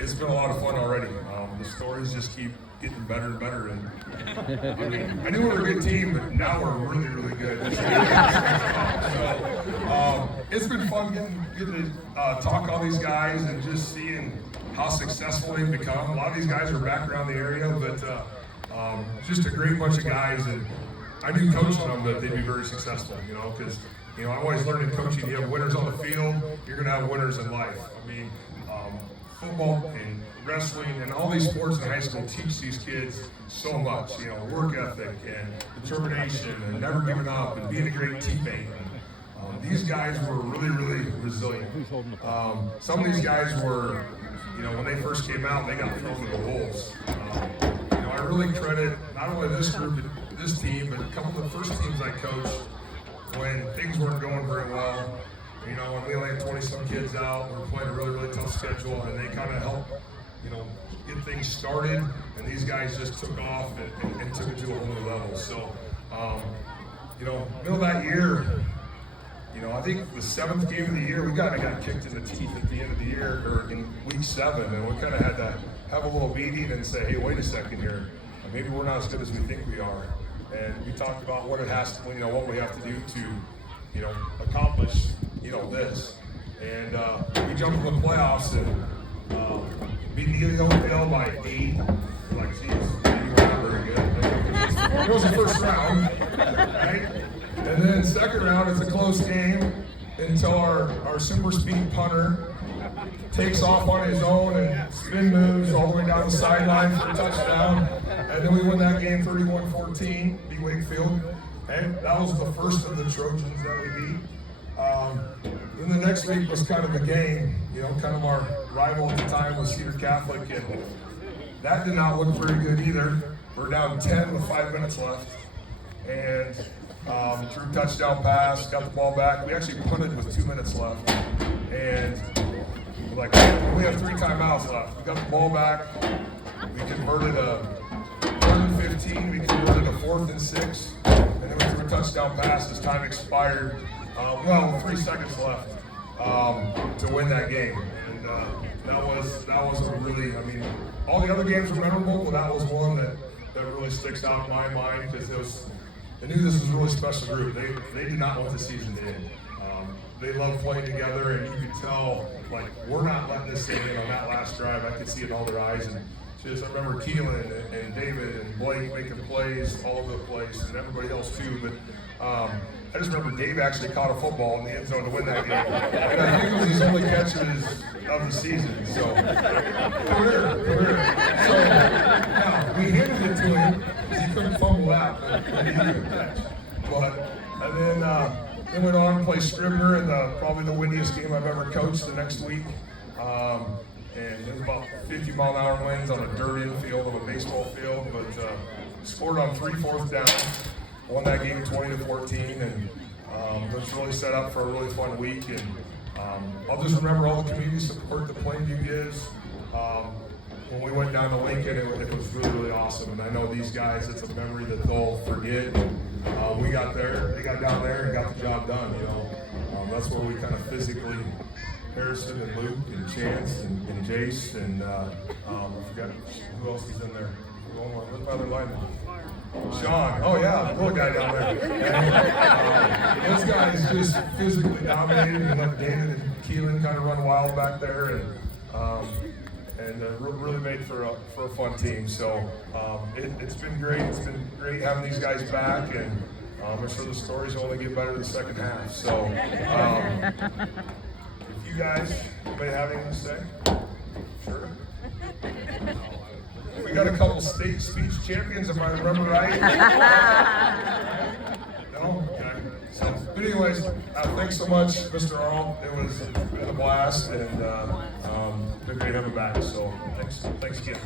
It's been a lot of fun already. The stories just keep getting better and better. And I knew we were a good team, but now we're really, really good. It's been fun getting to talk to all these guys and just seeing how successful they've become. A lot of these guys are back around the area, but just a great bunch of guys. And I knew coaching them that they'd be very successful, because I always learned in coaching, you have winners on the field, you're going to have winners in life. I mean, football and wrestling and all these sports in high school teach these kids so much, work ethic and determination and never giving up and being a great teammate. These guys were really, really resilient. Some of these guys were, when they first came out, they got thrown to the wolves. I really credit not only this group, this team, but a couple of the first teams I coached when things weren't going very well. When we only had 20-some kids out, we were playing a really, really tough schedule, and they kind of helped, get things started, and these guys just took off and took it to a whole new level. So, middle of that year, I think the 7th game of the year, we got kicked in the teeth at the end of the year, or in week 7, and we kind of had to have a little meeting and say, hey, wait a second here, maybe we're not as good as we think we are. And we talked about what it has to, what we have to do to, accomplish, this. And we jumped in the playoffs and beat the Oakdale by 8. We're like, geez, maybe we're not very good. It was the first round, right? And then second round, it's a close game until our super speed punter takes off on his own and spin moves all the way down the sideline for a touchdown. And then we win that game 31-14, beat Wakefield. And that was the first of the Trojans that we beat. Then the next week was kind of the game, kind of our rival at the time was Cedar Catholic, and that did not look very good either. We're down 10 with 5 minutes left, and threw touchdown pass, got the ball back. We actually punted with 2 minutes left, and we're like, we have 3 timeouts left. We got the ball back. We converted a 3rd and 15. We converted a 4th and 6, and then we threw a touchdown pass as time expired. 3 seconds left to win that game, and that was a really, all the other games were memorable, but that was one that really sticks out in my mind because I knew this was a really special group. They did not want the season to end. They love playing together, and you could tell, we're not letting this thing in on that last drive. I could see it in all their eyes, and just I remember Keelan and David and Blake making plays all over the place, and everybody else too. But I just remember Dave actually caught a football in the end zone to win that game, and I think it was his only catch of the season. So career. So now we handed it to him because he couldn't fumble that, but he couldn't catch. And then went on to play Scribner in probably the windiest game I've ever coached the next week. And it was about 50-mile-an-hour winds on a dirt infield of a baseball field, but scored on 3 4th downs, won that game 20-14, and it was really set up for a really fun week. And I'll just remember all the community support that Plainview gives. When we went down to Lincoln, it was really, really awesome. And I know these guys, it's a memory that they'll forget. We got there, they got down there and got the job done. That's where we kind of physically. Harrison and Luke and Chance and Jace and I forgot who else is in there. What's my other lineman? Sean. Oh yeah, the little guy down there. And, those guys just physically dominated and let David and Keelan kind of run wild back there, and really made for a fun team. So it's been great. It's been great having these guys back, and I'm sure the stories only get better in the second half. So. You guys, anybody have anything to say? Sure. We got a couple state speech champions, if I remember right. No? Okay. So, but anyways, thanks so much, Mr. Arnold. It was a blast, and been great having back. So, thanks again.